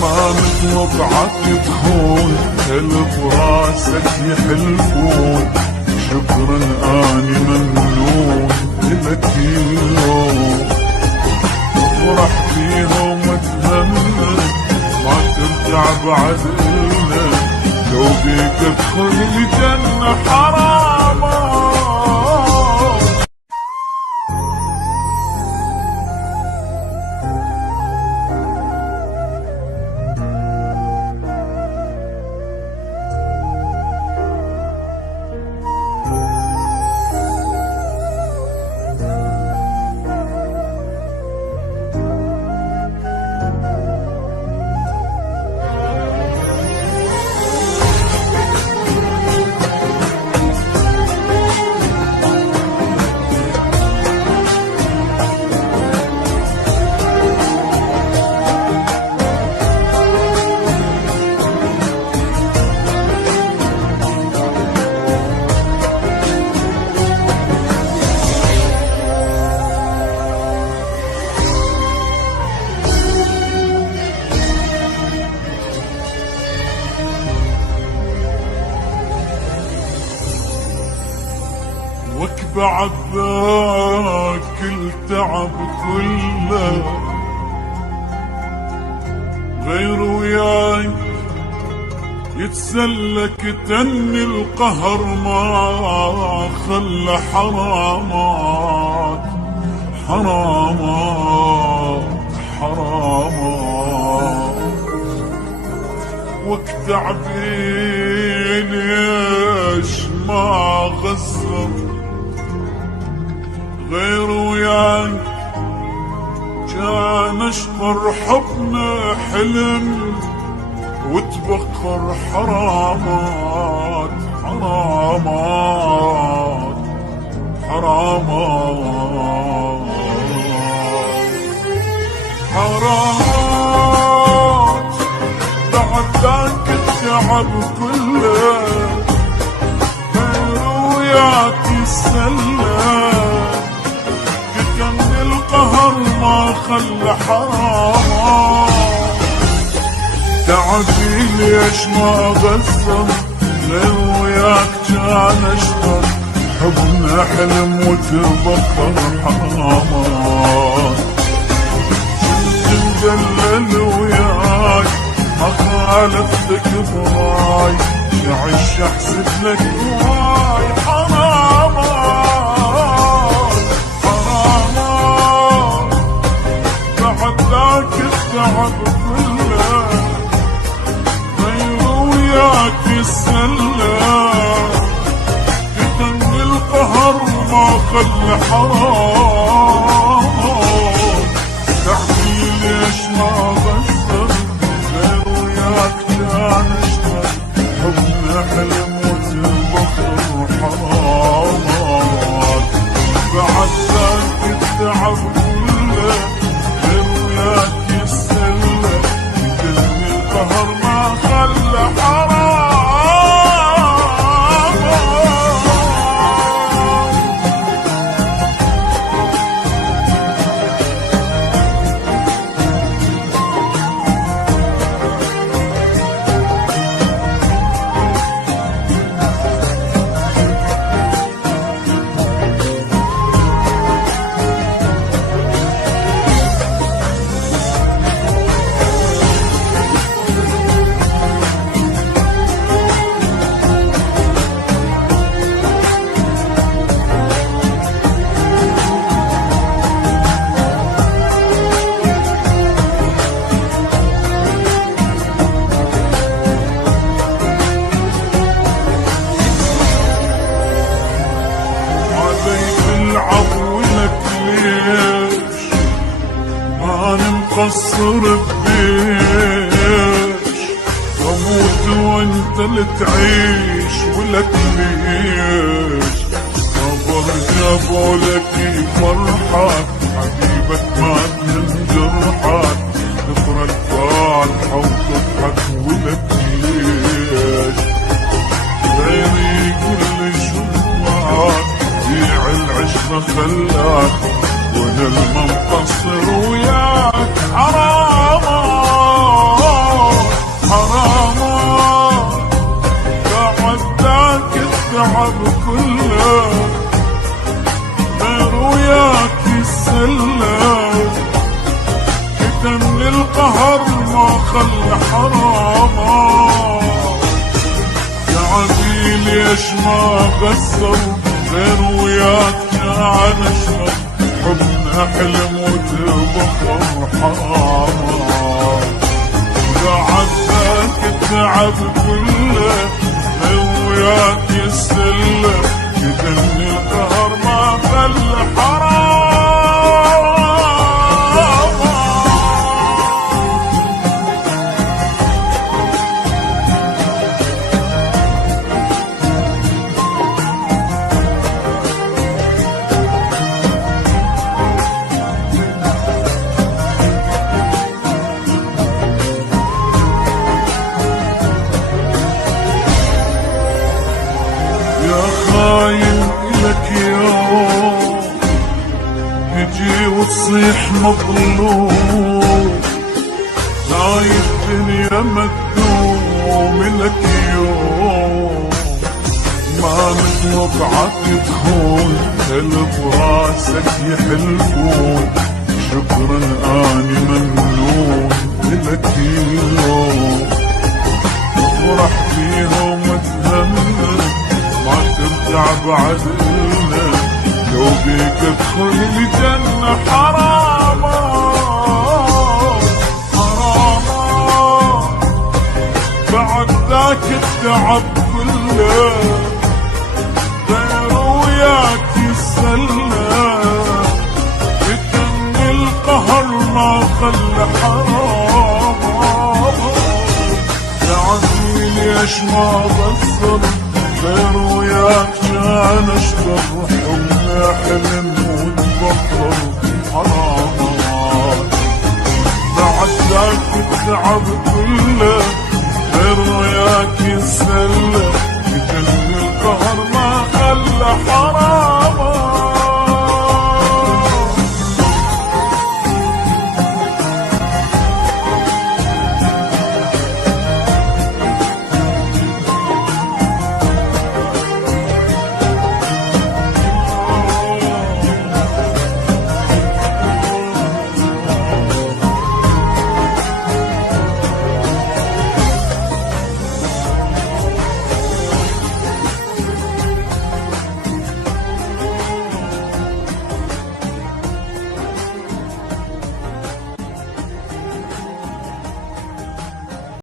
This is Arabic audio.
ما نطلب عاتبهون كل براسك يحلفون، شكرا اني ممنون لك اليوم. افرح فيهم واتهنى ما ترجع بعد إلنا، لو بيك ادخل الجنة حرام. بعد ذاك التعب كله غير وياي يتسلك تني القهر، ما خلى حرامات حرامات حرامات. وقت عبي ليش ما غزر غير وياك، كان اشقر حبنا حلم وتبخر حرامات حرامات حرامات حرامات. بعد ذاك التعب كله غير وياك يسلم، القهر ما خلى حرام. تعبي ليش ما غزر غير وياك كان اشقر حبنا حلم وتبخر حرامات. كنت مدلل وياك ما خالفتك براي، شعش احسب لك هواي حرامات حرامات. بعد ذاك التعب كله غير وياك يسلم، يتني القهر ما خلى حرام. تحكي ليش ما غزر غير وياك كان اشتر حبنا حلم وتبخر حرامات. بعد ذاك التعب كله غير وياك يسلم، يتني القهر ما خلى حرام. مقصر ببيش اموت وانت اللي تعيش ولك ليش. صبر جابوا لك فرحك حبيبك مات من جرحك، تقرا الفاتحه وتضحك ولك ليش. غيري كل شوفك بيع العشره خلاك، وانا المقصر وياك حرام. القهر ما خلى حراما. يا عدي ليش ما قصر غير وياك كان اشرب، حبنا حلم وتبخر حراما. وقعدتك التعب كله غير وياك يسلم، يدني القهر ما خلى حراما. خاين إلك يوم تجي وتصيح مظلوم، هاي الدنيا مدوم لك يوم. ما متوقعة تدخل قلب راسك يحلفون، شكرا اني ممنون لك يوم. افرح فيهم واتهنى ما ترجع بعدنا، لو بيك ادخل الجنة حراما حراما. بعد ذاك التعب كله غير وياك يسلى، يتم القهر ما خلى حراما. يا عمي ليش ما بصر غير وياك كان اشتر، حبنا حلم وتبخر حراما. بعد ذاك التعب كله غير وياك يسلى، يتم القهر ما خلى حرام.